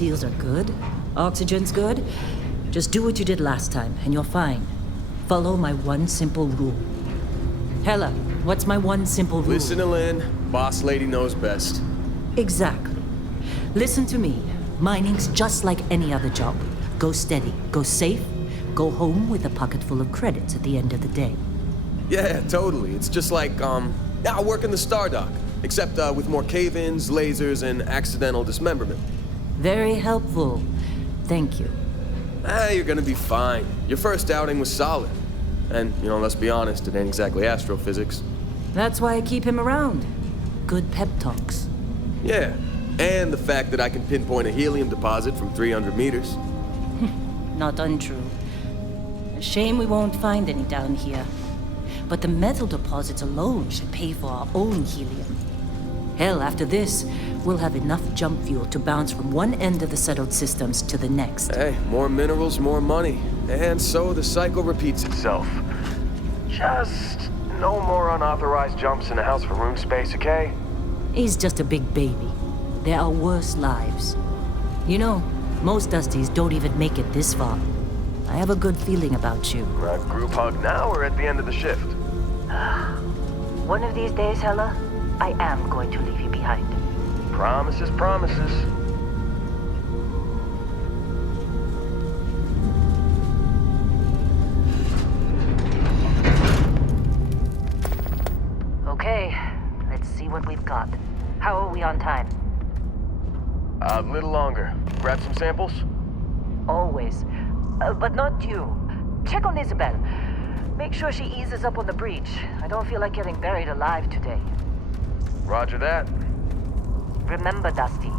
seals are good. Oxygen's good. Just do what you did last time, and you're fine. Follow my one simple rule. Hella, what's my one simple rule? Listen to Lynn. Boss lady knows best. Exactly. Listen to me. Mining's just like any other job. Go steady, go safe, go home with a pocket full of credits at the end of the day. Yeah, totally. It's just like, I work in the Stardock. Except with more cave-ins, lasers, and accidental dismemberment. Very helpful. Thank you. You're gonna be fine. Your first outing was solid. And, let's be honest, it ain't exactly astrophysics. That's why I keep him around. Good pep talks. Yeah, and the fact that I can pinpoint a helium deposit from 300 meters. Not untrue. A shame we won't find any down here. But the metal deposits alone should pay for our own helium. Hell, after this, we'll have enough jump fuel to bounce from one end of the settled systems to the next. Hey, more minerals, more money. And so the cycle repeats itself. Just no more unauthorized jumps in the house for room space, okay? He's just a big baby. There are worse lives. Most Dusties don't even make it this far. I have a good feeling about you. A group hug now or at the end of the shift? One of these days, Hella, I am going to leave you behind. Promises, promises. Okay, let's see what we've got. How are we on time? A little longer. Grab some samples? Always. But not you. Check on Isabel. Make sure she eases up on the breach. I don't feel like getting buried alive today. Roger that. Remember, Dusty,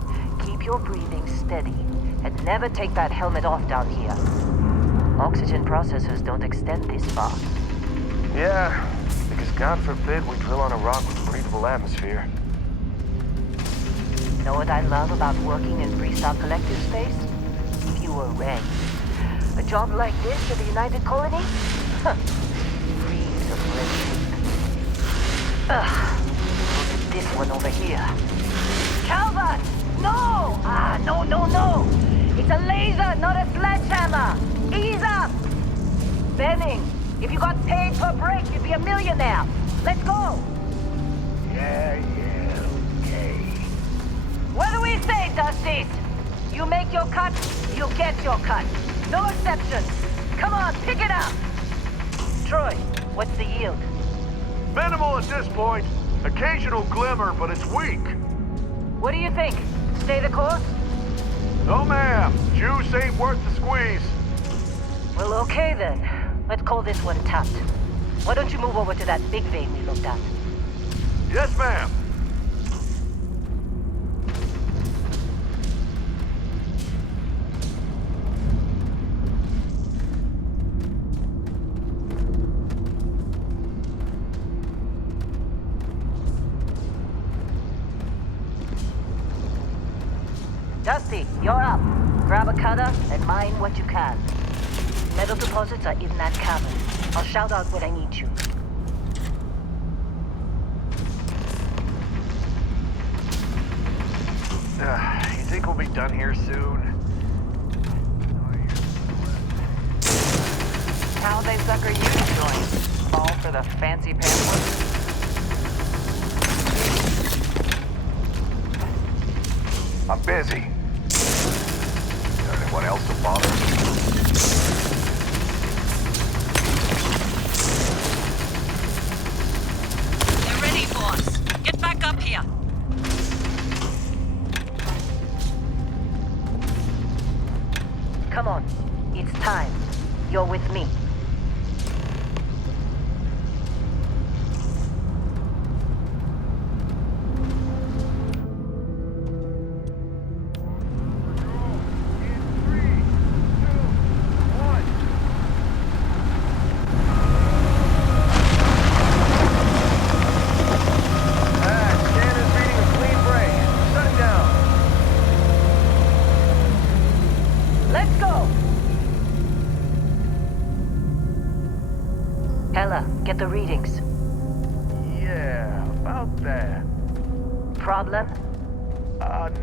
keep your breathing steady and never take that helmet off down here. Oxygen processors don't extend this far. Yeah, because God forbid we drill on a rock with a breathable atmosphere. Know what I love about working in Freestyle Collective space? Fewer regs. A job like this at the United Colony? Huh. Reams of red tape. Ugh. Look at this one over here. Calvert! No! No. It's a laser, not a sledgehammer. Ease up! Benning, if you got paid per break, you'd be a millionaire. Let's go! Yeah, okay. What do we say, Dusties? You make your cut, you get your cut. No exceptions. Come on, pick it up. Troy, what's the yield? Minimal at this point. Occasional glimmer, but it's weak. What do you think? Stay the course? No, ma'am. Juice ain't worth the squeeze. Well, okay then. Let's call this one tapped. Why don't you move over to that big vein we looked at? Yes, ma'am. Dusty, you're up. Grab a cutter and mine what you can. Metal deposits are in that cavern. I'll shout out when I need you. You think we'll be done here soon? How they sucker you to join? Fall for the fancy pamphlet? I'm busy. Is there anyone else to bother? They're ready, boss. Get back up here. Come on. It's time. You're with me. Get the readings. Yeah, about that. Problem?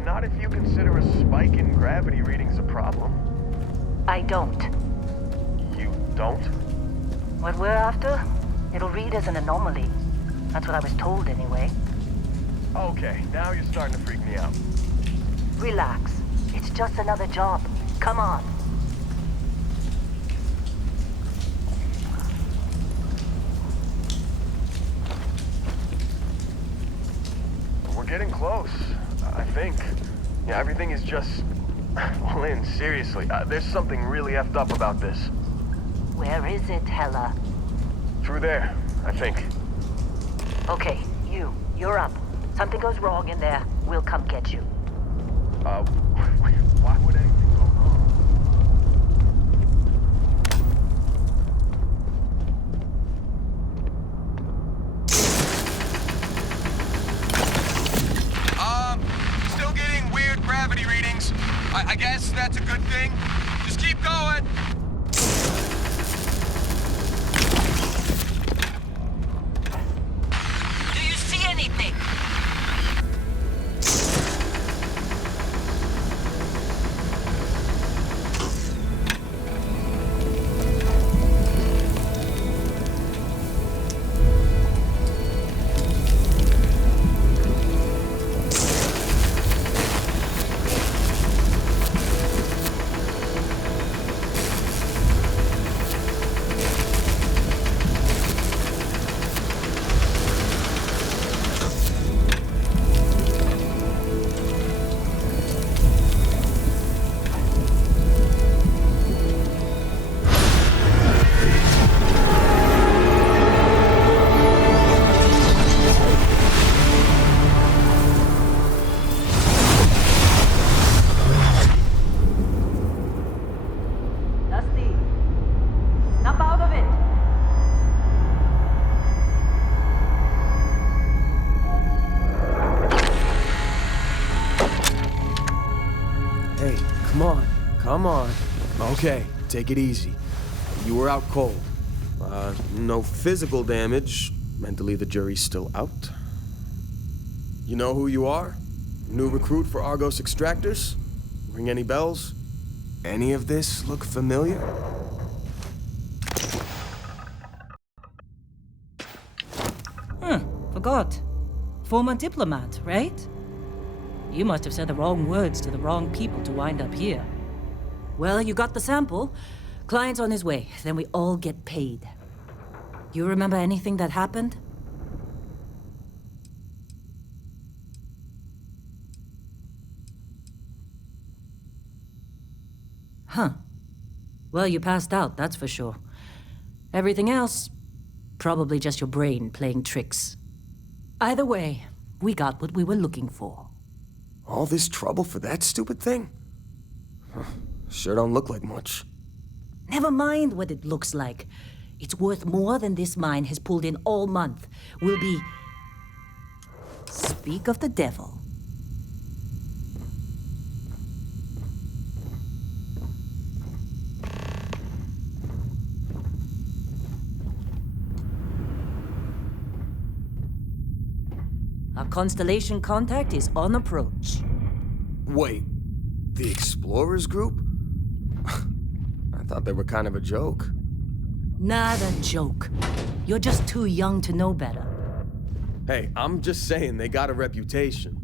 Not if you consider a spike in gravity readings a problem. I don't. You don't? What we're after, it'll read as an anomaly. That's what I was told anyway. Okay, now you're starting to freak me out. Relax. It's just another job. Come on. We're getting close, I think. Yeah, everything is just... Lynn, seriously, there's something really effed up about this. Where is it, Hella? Through there, I think. Okay, you're up. Something goes wrong in there, we'll come get you. Why would anything go wrong? Still getting weird gravity readings. I guess that's a good thing. Just keep going. Do you see anything? Dusty, snap out of it. Hey, come on. Come on. Okay, take it easy. You were out cold. No physical damage. Mentally, the jury's still out. You know who you are? New recruit for Argos Extractors? Ring any bells? Any of this look familiar? Forgot. Former diplomat, right? You must have said the wrong words to the wrong people to wind up here. Well, you got the sample. Client's on his way, then we all get paid. You remember anything that happened? Huh. Well, you passed out, that's for sure. Everything else, probably just your brain playing tricks. Either way, we got what we were looking for. All this trouble for that stupid thing? Huh, sure don't look like much. Never mind what it looks like. It's worth more than this mine has pulled in all month. We'll be... Speak of the devil. Our Constellation contact is on approach. Wait, the Explorers group? I thought they were kind of a joke. Not a joke. You're just too young to know better. Hey, I'm just saying they got a reputation.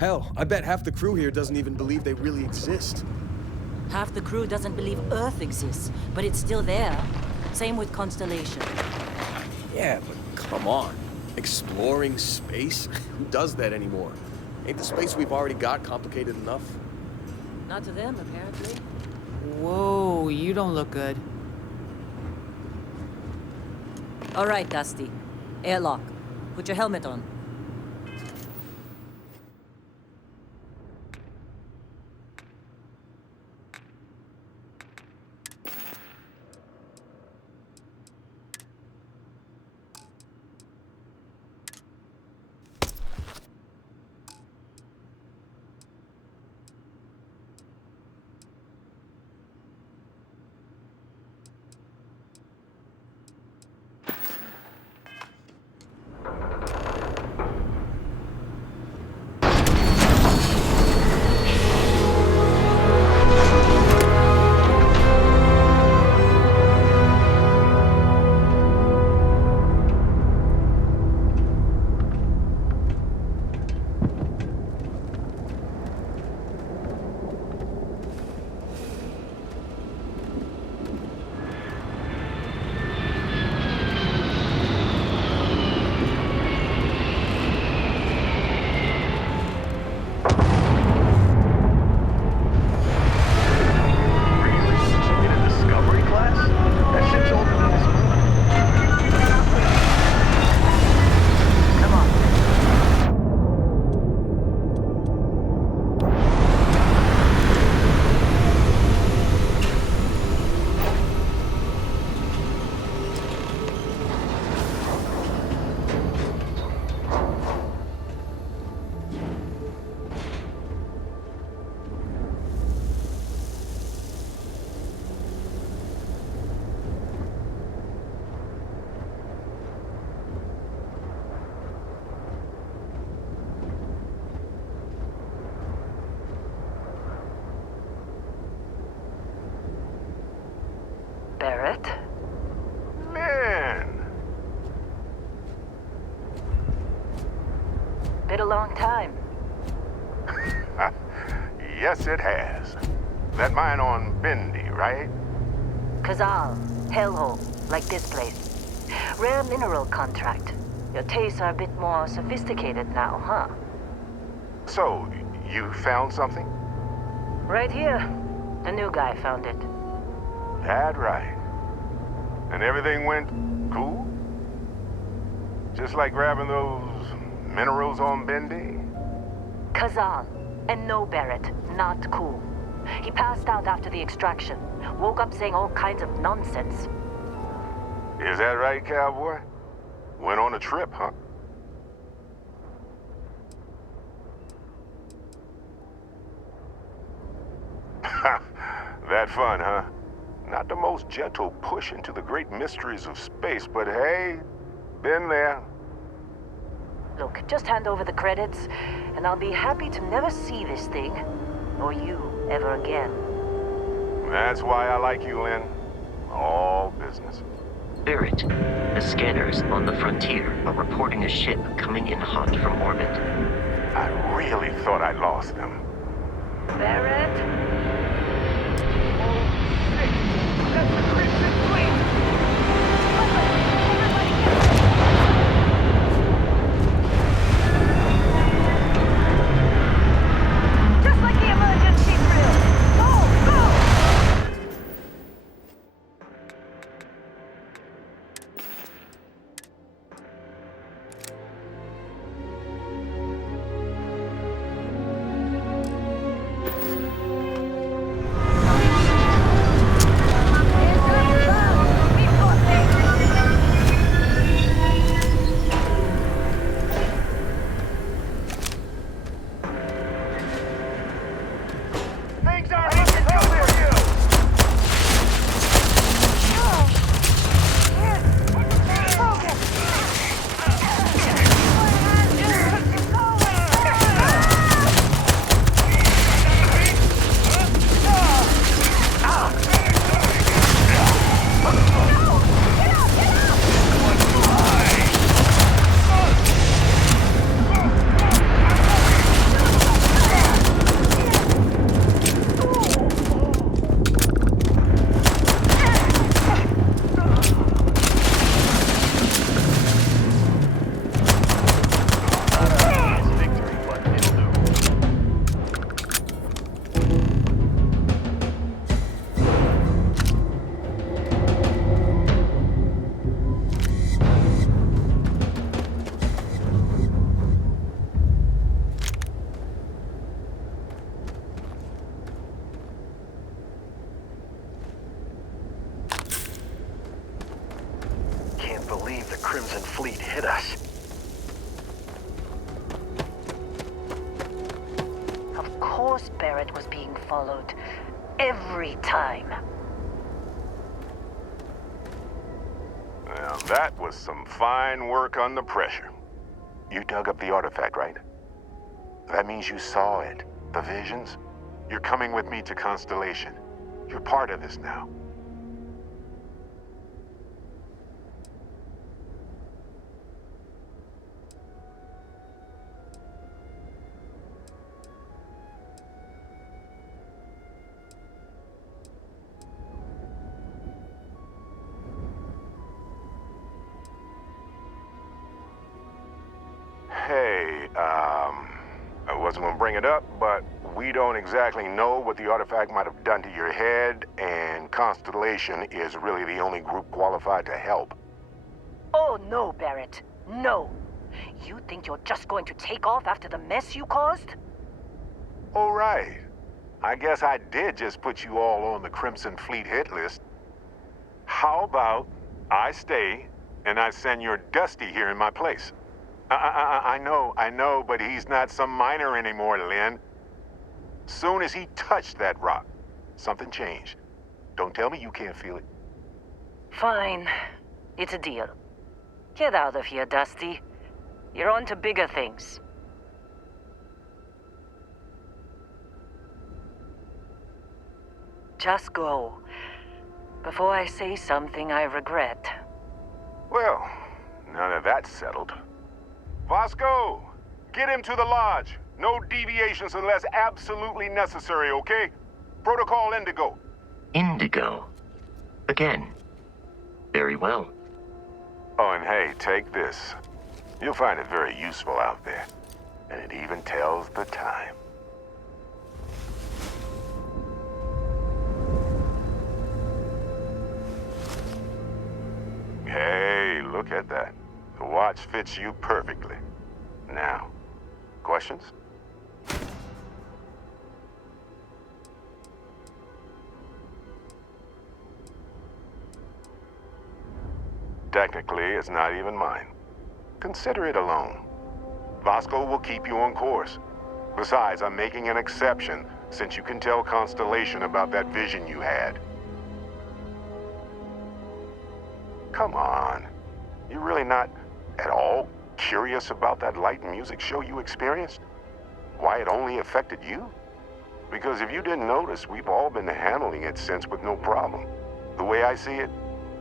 Hell, I bet half the crew here doesn't even believe they really exist. Half the crew doesn't believe Earth exists, but it's still there. Same with Constellation. Yeah, but come on. Exploring space? Who does that anymore? Ain't the space we've already got complicated enough? Not to them, apparently. Whoa, you don't look good. All right, Dusty. Airlock. Put your helmet on. long time. Yes, it has. That mine on Bendy, right? Kazal, hellhole, like this place. Rare mineral contract. Your tastes are a bit more sophisticated now, huh? So, you found something? Right here. The new guy found it. That right. And everything went cool? Just like grabbing those minerals on Bendy? Kazal, and no Barrett, not cool. He passed out after the extraction. Woke up saying all kinds of nonsense. Is that right, cowboy? Went on a trip, huh? That fun, huh? Not the most gentle push into the great mysteries of space, but hey, been there. Look, just hand over the credits, and I'll be happy to never see this thing, or you, ever again. That's why I like you, Lynn. All business. Barrett, the scanners on the frontier are reporting a ship coming in hot from orbit. I really thought I lost them. Barrett? Just like the emergency drill! Go! Go! Things are looking good for you! Can't believe the Crimson Fleet hit us. Of course Barrett was being followed. Every time. Well, that was some fine work under pressure. You dug up the artifact, right? That means you saw it. The visions? You're coming with me to Constellation. You're part of this now. Hey, I wasn't gonna bring it up, but we don't exactly know what the artifact might have done to your head, and Constellation is really the only group qualified to help. Oh no, Barrett. No. You think you're just going to take off after the mess you caused? Oh, right. I guess I did just put you all on the Crimson Fleet hit list. How about I stay and I send your Dusty here in my place? I know, but he's not some miner anymore, Lynn. Soon as he touched that rock, something changed. Don't tell me you can't feel it. Fine. It's a deal. Get out of here, Dusty. You're on to bigger things. Just go. Before I say something I regret. Well, now that that's settled. Vasco, Get him to the lodge. No deviations unless absolutely necessary, okay? Protocol Indigo. Indigo. Again. Very well. Oh, and hey, take this. You'll find it very useful out there. And it even tells the time. Hey, look at that. The watch fits you perfectly. Now, questions? Technically, it's not even mine. Consider it a loan. Vasco will keep you on course. Besides, I'm making an exception since you can tell Constellation about that vision you had. Come on. You're really not at all curious about that light and music show you experienced? Why it only affected you? Because if you didn't notice, we've all been handling it since with no problem. The way I see it,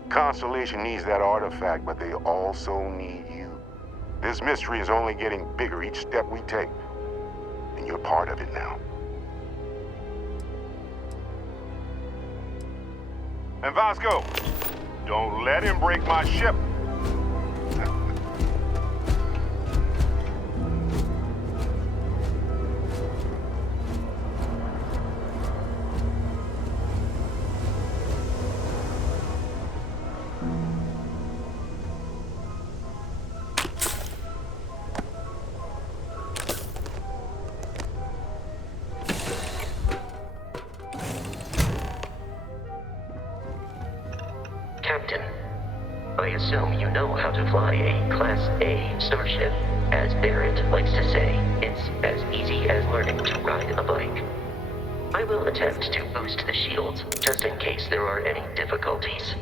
Constellation needs that artifact, but they also need you. This mystery is only getting bigger each step we take, and you're part of it now. And Vasco, don't let him break my ship. Captain, I assume you know how to fly a Class A starship. As Barrett likes to say, it's as easy as learning to ride a bike. I will attempt to boost the shields, just in case there are any difficulties.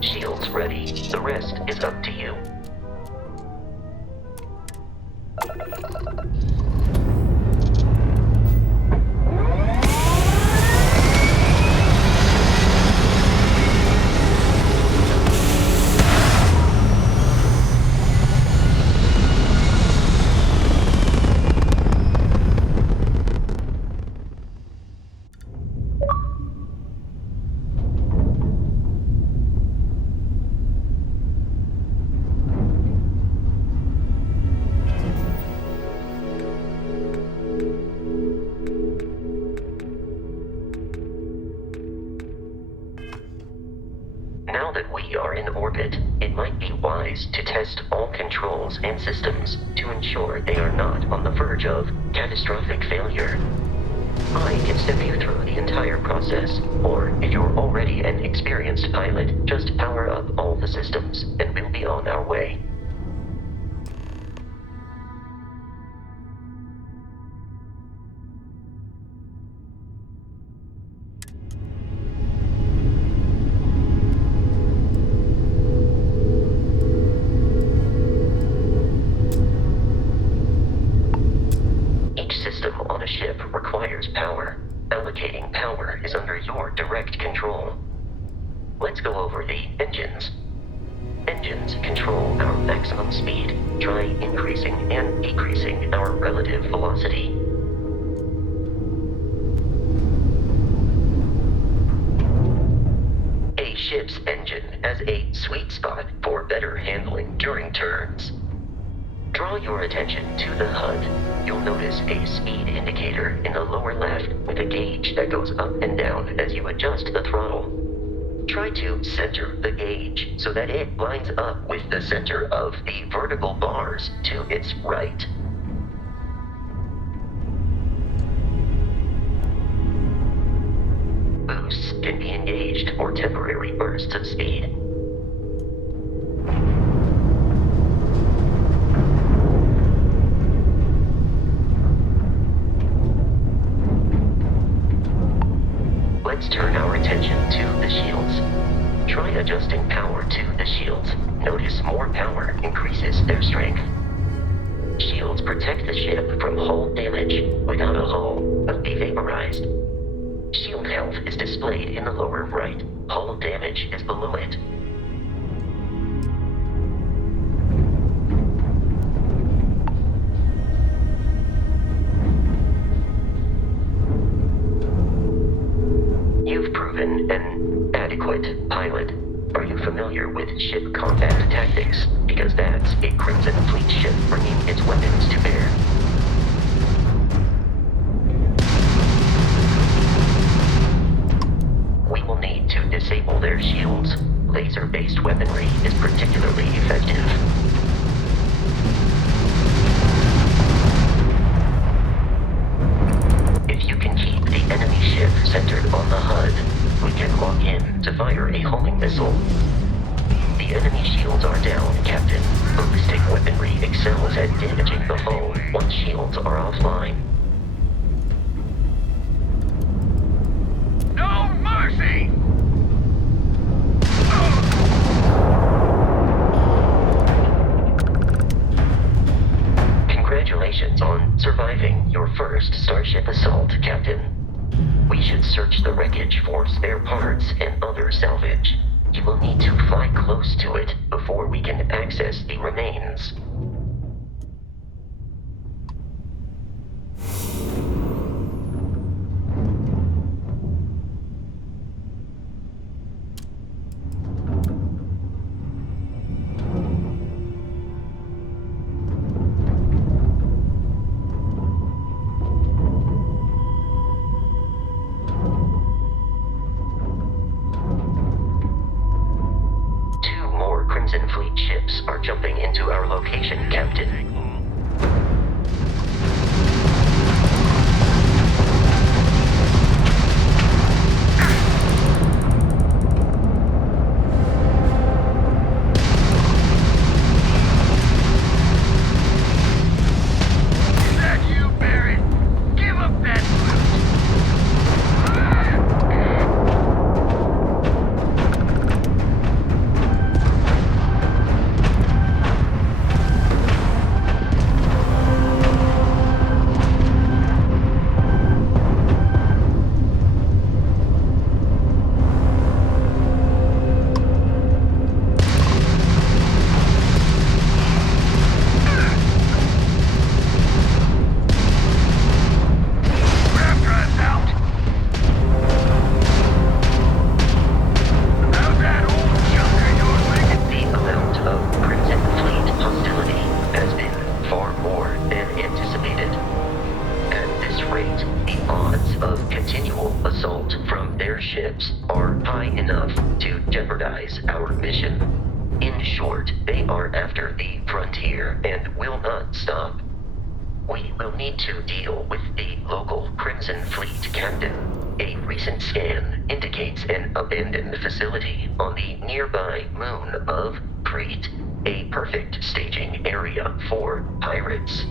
Shields ready. The rest is up to you. Now that we are in orbit, it might be wise to test all controls and systems to ensure they are not on the verge of catastrophic failure. I can step you through the entire process, or if you're already an experienced pilot, just power up all the systems, and we'll be on our way. System on a ship requires power. Allocating power is under your direct control. Let's go over the engines. Engines control our maximum speed. Try increasing and decreasing our relative velocity. A ship's engine has a sweet spot for better handling during turns. Draw your attention to the HUD. You'll notice a speed indicator in the lower left with a gauge that goes up and down as you adjust the throttle. Try to center the gauge so that it lines up with the center of the vertical bars to its right. Boosts can be engaged for temporary bursts of speed. Let's turn our attention to the shields. Try adjusting power to the shields. Notice more power increases their strength. Shields protect the ship from hull damage without a hull will be vaporized. Shield health is displayed in the lower right. Hull damage is below it. You've proven an adequate pilot. Are you familiar with ship combat tactics? Because that's a Crimson Fleet ship bringing its weapons to bear. We will need to disable their shields. Laser-based weaponry is particularly effective. If you can keep the enemy ship centered on the HUD, we can lock in to fire a homing missile. The enemy shields are down, Captain. Ballistic weaponry excels at damaging the hull once shields are offline. No mercy! Congratulations on surviving your first Starship assault, Captain. We should search the wreckage for spare parts and other salvage. You will need to fly close to it before we can access the remains. Crimson Fleet ships are jumping into our location, Captain. Is that you, Barrett? Give up that ships are high enough to jeopardize our mission. In short, they are after the frontier and will not stop. We will need to deal with the local Crimson Fleet captain. A recent scan indicates an abandoned facility on the nearby moon of Crete, a perfect staging area for pirates.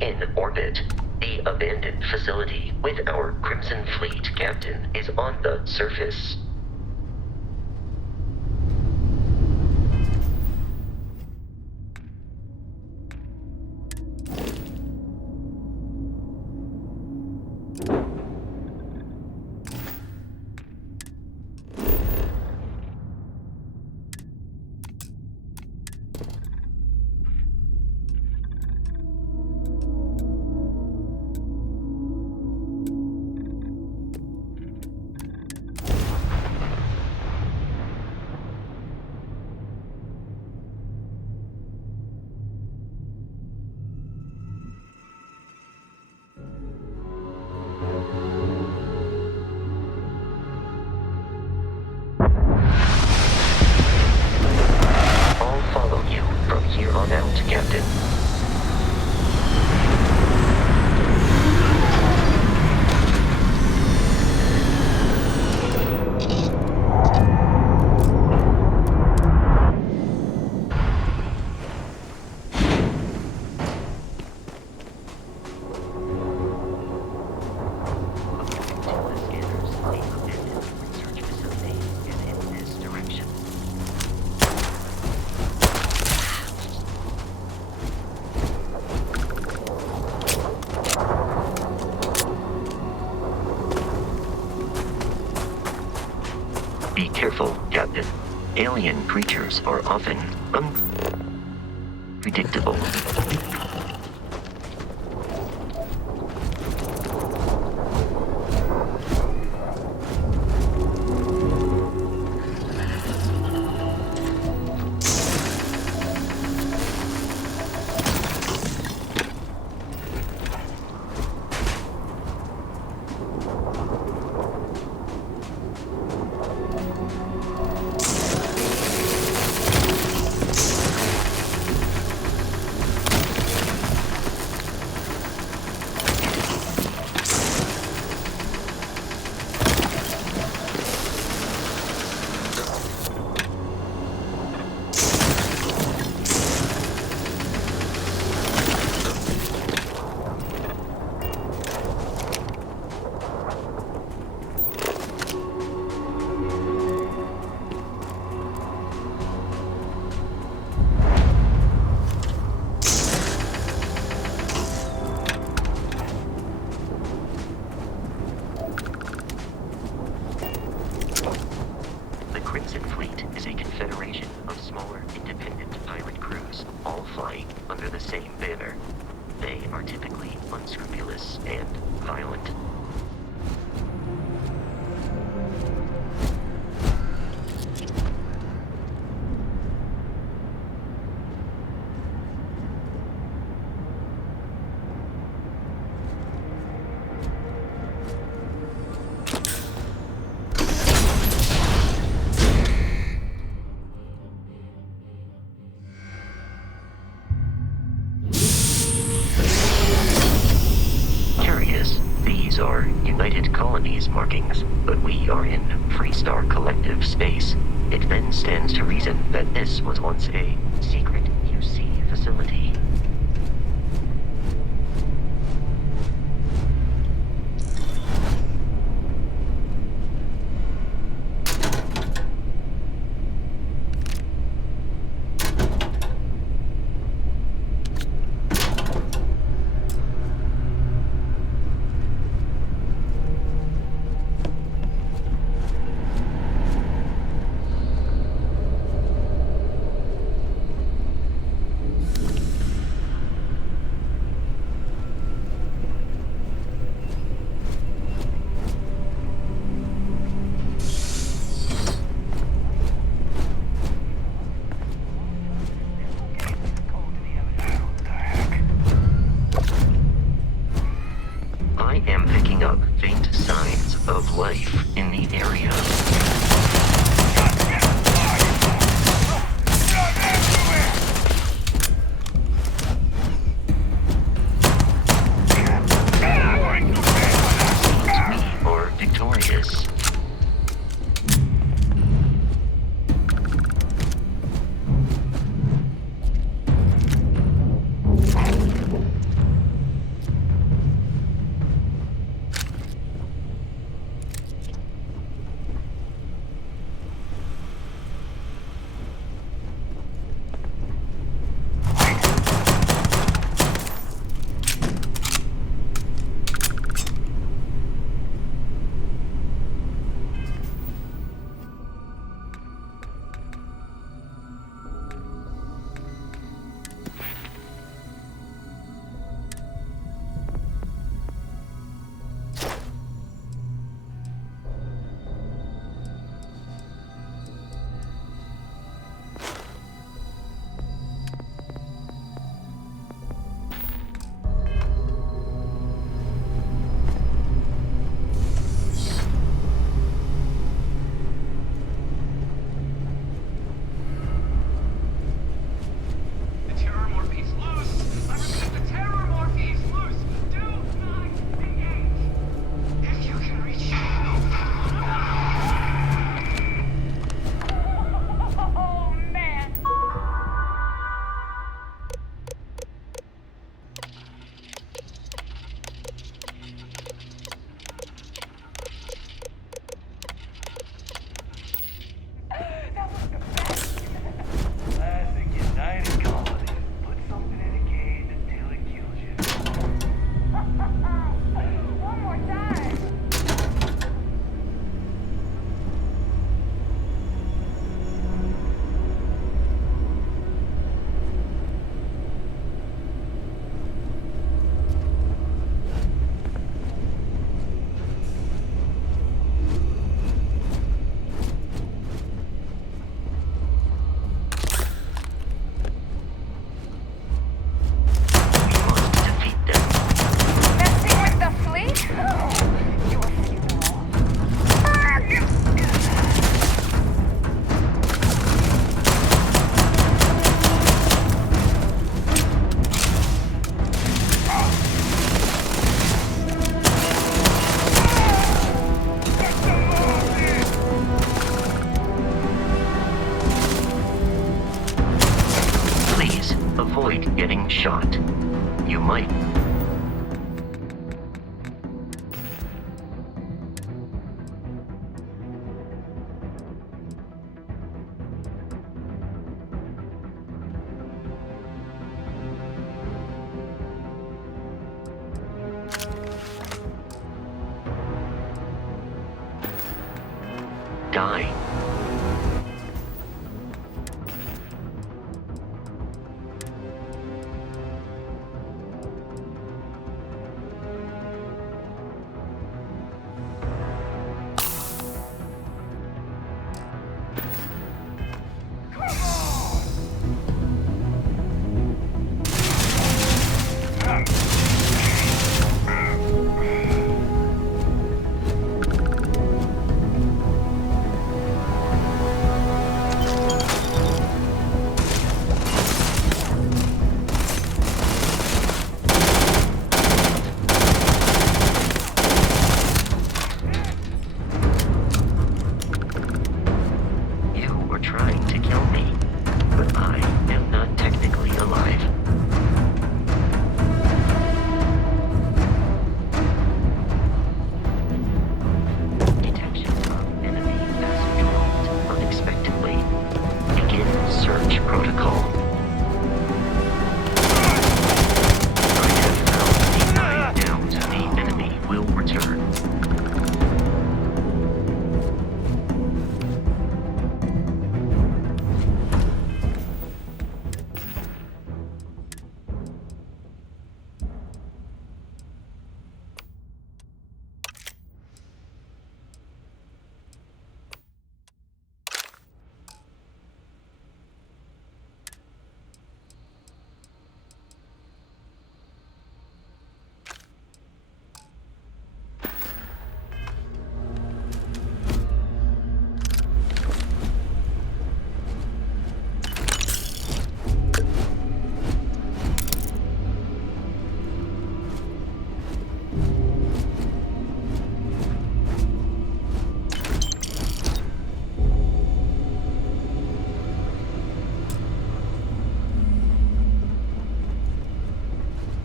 In orbit. The abandoned facility with our Crimson Fleet captain is on the surface. Here on out, Captain. Be careful, Captain. Alien creatures are often unpredictable. Are United Colonies markings, but we are in Freestar Collective space. It then stands to reason that this was once a secret UC facility. getting shot. You might. Die.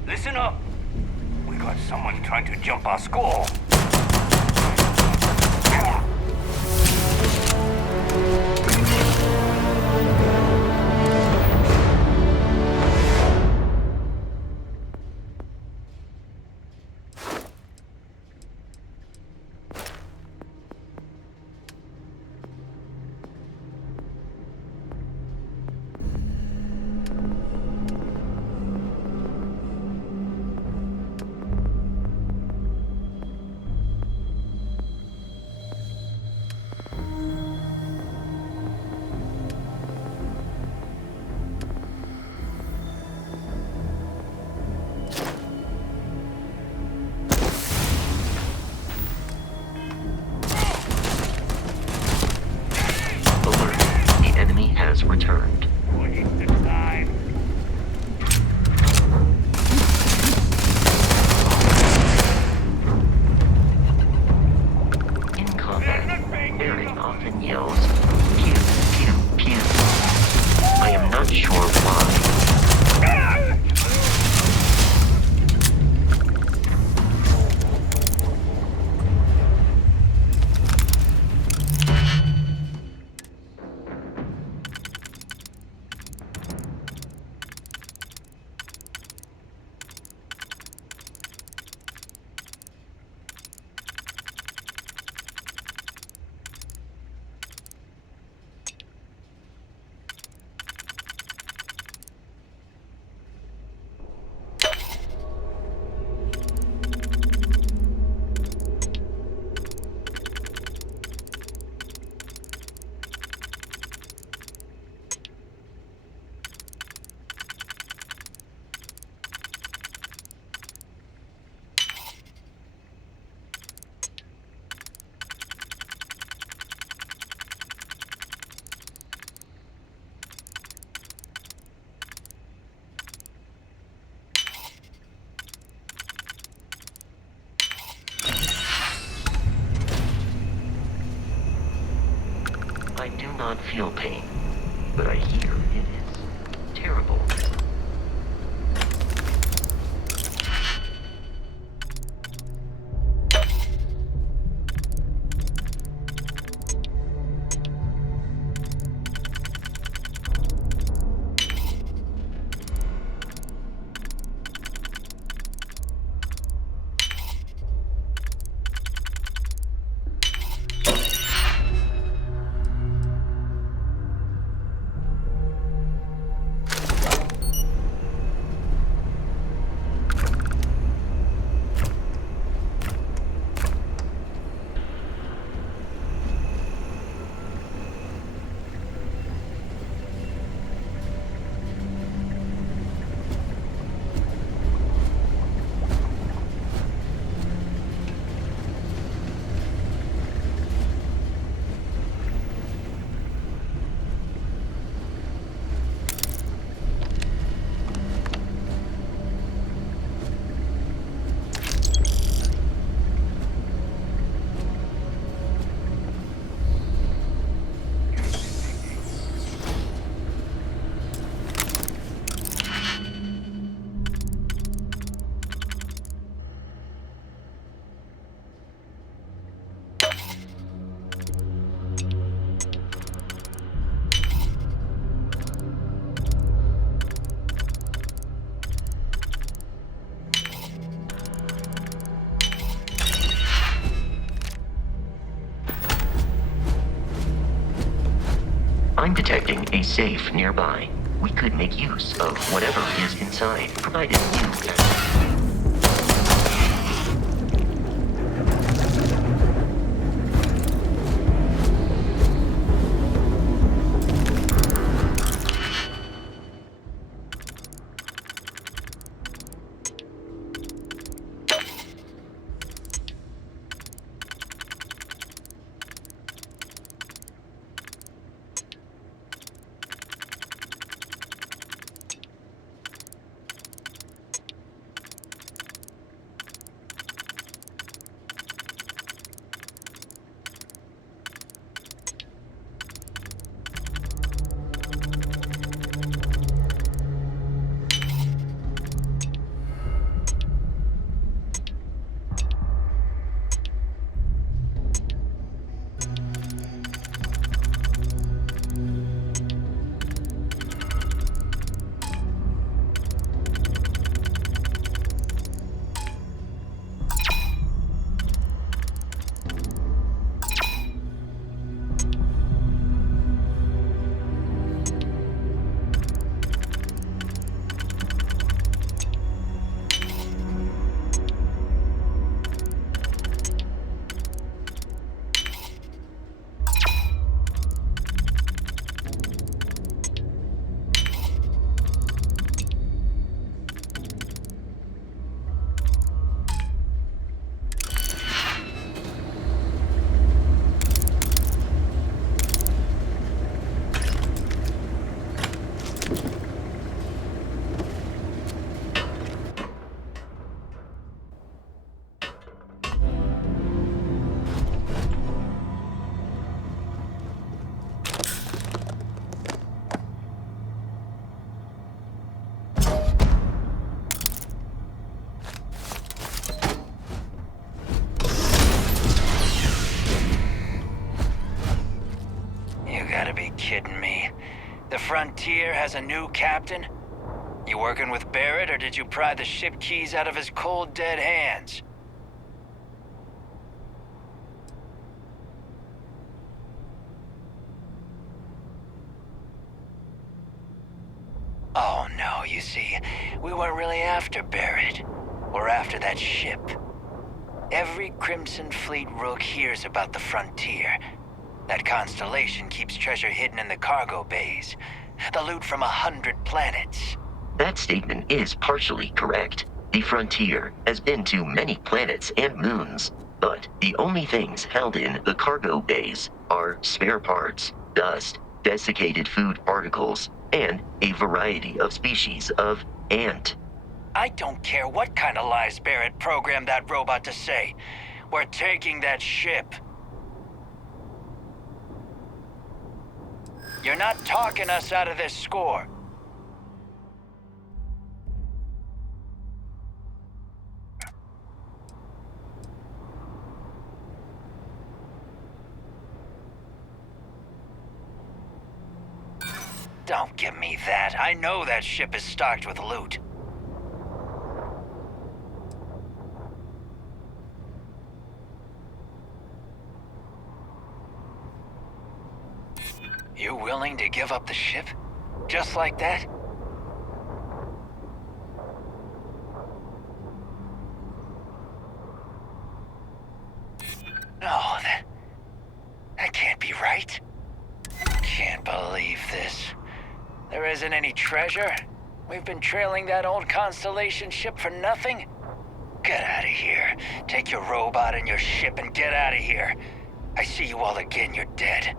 Listen up. We got someone trying to jump our skull. Has returned. Wasting the time. In combat, Barry often yells, pew, pew, pew. I am not sure why. I do not feel pain, but I hear it is terrible. I'm detecting a safe nearby. We could make use of whatever is inside, provided you... You gotta be kidding me. The Frontier has a new captain? You working with Barrett, or did you pry the ship keys out of his cold, dead hands? Oh no, you see, we weren't really after Barrett. We're after that ship. Every Crimson Fleet rook hears about the Frontier. That constellation keeps treasure hidden in the cargo bays. The loot from 100 planets. That statement is partially correct. The Frontier has been to many planets and moons, but the only things held in the cargo bays are spare parts, dust, desiccated food particles, and a variety of species of ant. I don't care what kind of lies Barrett programmed that robot to say. We're taking that ship. You're not talking us out of this score. Don't give me that. I know that ship is stocked with loot. You willing to give up the ship? Just like that? No, that can't be right. Can't believe this. There isn't any treasure? We've been trailing that old Constellation ship for nothing? Get out of here. Take your robot and your ship and get out of here. I see you all again, you're dead.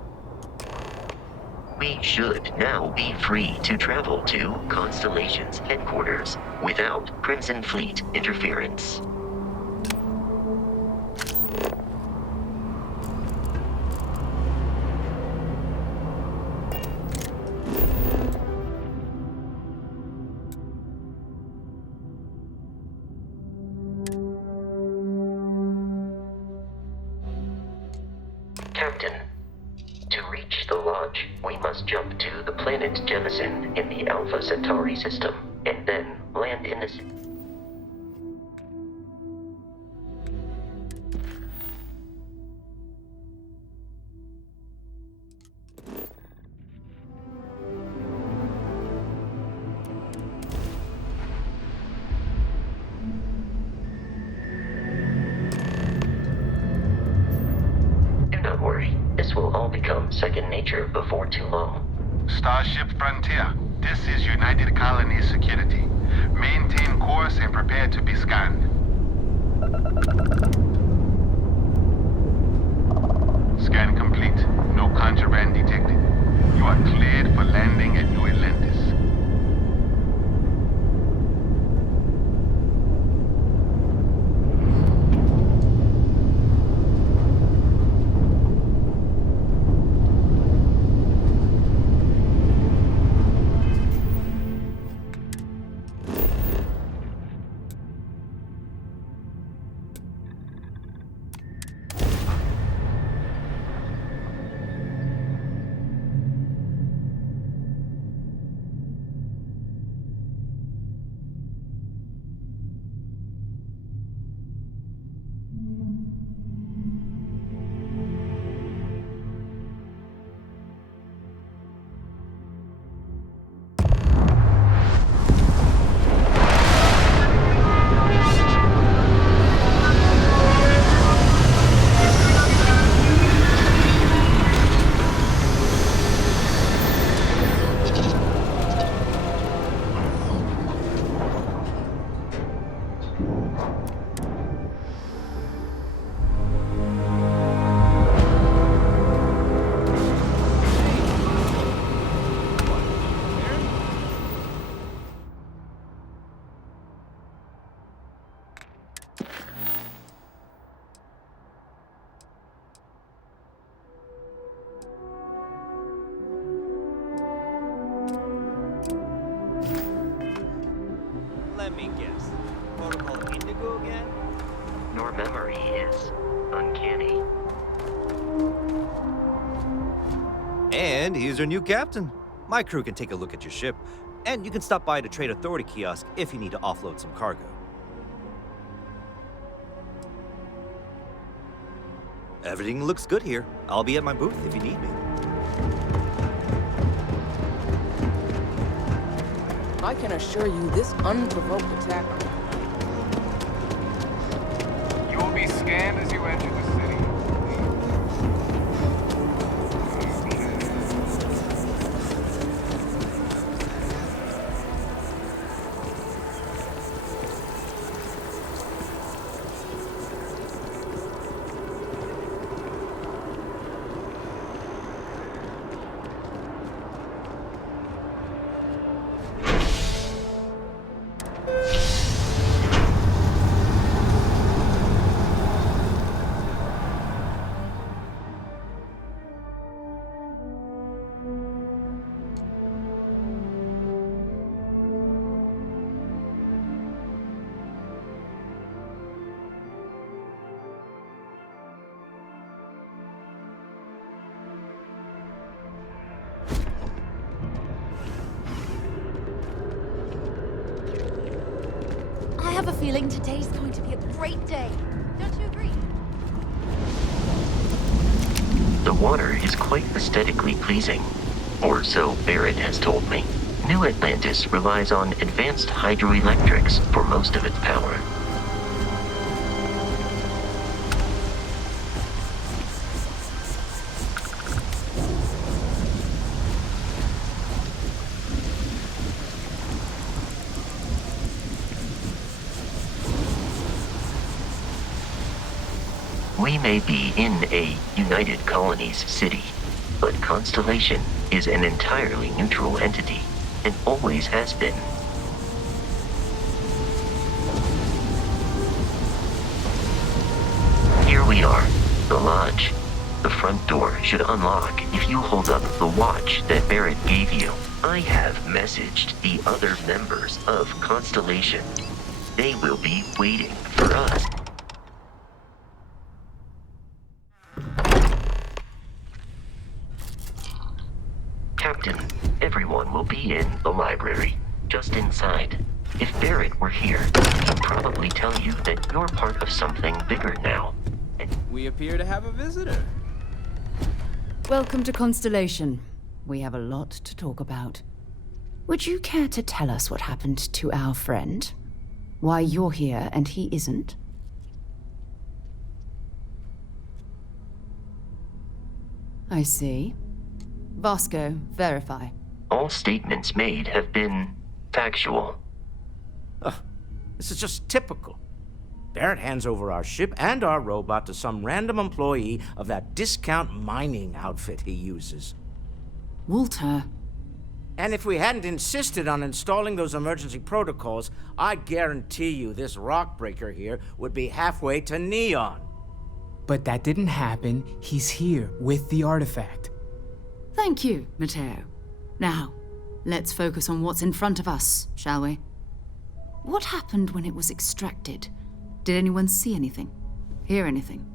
We should now be free to travel to Constellation's headquarters without Crimson Fleet interference. Captain, to reach the lodge, we must jump to the planet Jemison in the Alpha Centauri system, and then land in the... second nature before too long. Starship Frontier, this is United Colonies Security. Maintain course and prepare to be scanned. Scan complete. No contraband detected. You are cleared for landing at New Atlantis. Let me guess. Protocol Indigo again? Your memory is uncanny. And here's your new captain. My crew can take a look at your ship, and you can stop by the Trade Authority kiosk if you need to offload some cargo. Everything looks good here. I'll be at my booth if you need me. I can assure you this unprovoked attack... You will be scanned as you enter the city. I have a feeling today's going to be a great day. Don't you agree? The water is quite aesthetically pleasing, or so Barrett has told me. New Atlantis relies on advanced hydroelectrics for most of its power. We may be in a United Colonies city, but Constellation is an entirely neutral entity, and always has been. Here we are, the lodge. The front door should unlock if you hold up the watch that Barrett gave you. I have messaged the other members of Constellation. They will be waiting for us. Captain, everyone will be in the library, just inside. If Barrett were here, he'd probably tell you that you're part of something bigger now. We appear to have a visitor. Welcome to Constellation. We have a lot to talk about. Would you care to tell us what happened to our friend? Why you're here and he isn't? I see. Vasco, verify. All statements made have been factual. This is just typical. Barrett hands over our ship and our robot to some random employee of that discount mining outfit he uses. Walter. And if we hadn't insisted on installing those emergency protocols, I guarantee you this rock breaker here would be halfway to Neon. But that didn't happen. He's here with the artifact. Thank you, Matteo. Now, let's focus on what's in front of us, shall we? What happened when it was extracted? Did anyone see anything? Hear anything?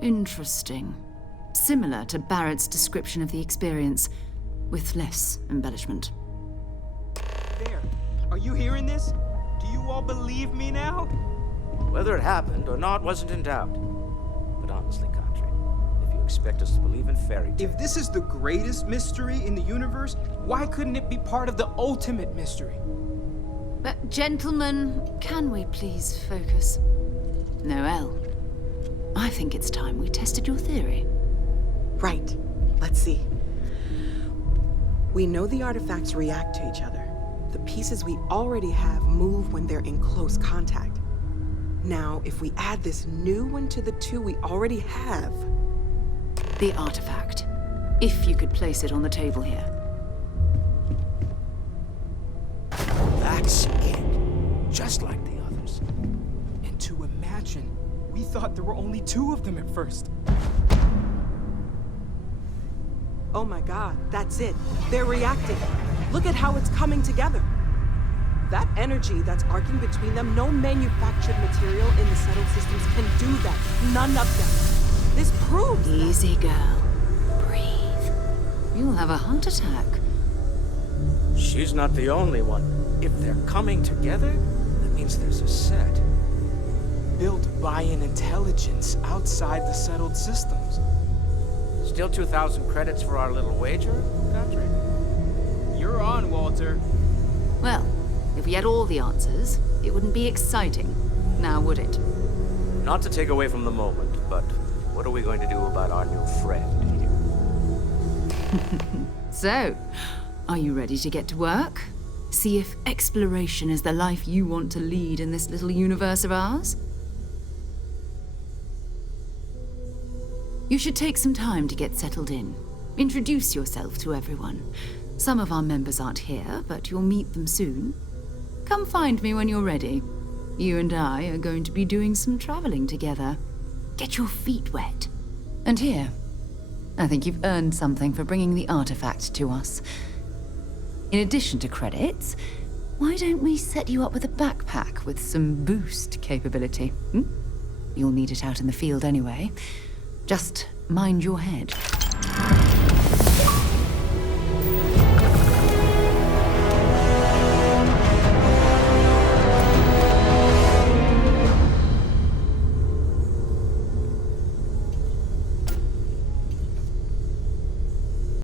Interesting. Similar to Barrett's description of the experience, with less embellishment. There. Are you hearing this? Do you all believe me now? Whether it happened or not wasn't in doubt. But honestly, Country, if you expect us to believe in fairy tales... If this is the greatest mystery in the universe, why couldn't it be part of the ultimate mystery? But gentlemen, can we please focus? Noelle, I think it's time we tested your theory. Right. Let's see. We know the artifacts react to each other. The pieces we already have move when they're in close contact. Now, if we add this new one to the two we already have... The artifact. If you could place it on the table here. That's it. Just like the others. And to imagine, we thought there were only 2 of them at first. Oh my god, that's it. They're reacting. Look at how it's coming together. That energy that's arcing between them, no manufactured material in the settled systems can do that. None of them. This proves Easy, girl. Breathe. You'll have a heart attack. She's not the only one. If they're coming together, that means there's a set. Built by an intelligence outside the settled systems. Still 2,000 credits for our little wager, Country? You're on, Walter. Well, if we had all the answers, it wouldn't be exciting, now would it? Not to take away from the moment, but what are we going to do about our new friend here? So, are you ready to get to work? See if exploration is the life you want to lead in this little universe of ours? You should take some time to get settled in. Introduce yourself to everyone. Some of our members aren't here, but you'll meet them soon. Come find me when you're ready. You and I are going to be doing some traveling together. Get your feet wet. And here, I think you've earned something for bringing the artifact to us. In addition to credits, why don't we set you up with a backpack with some boost capability? You'll need it out in the field anyway. Just mind your head.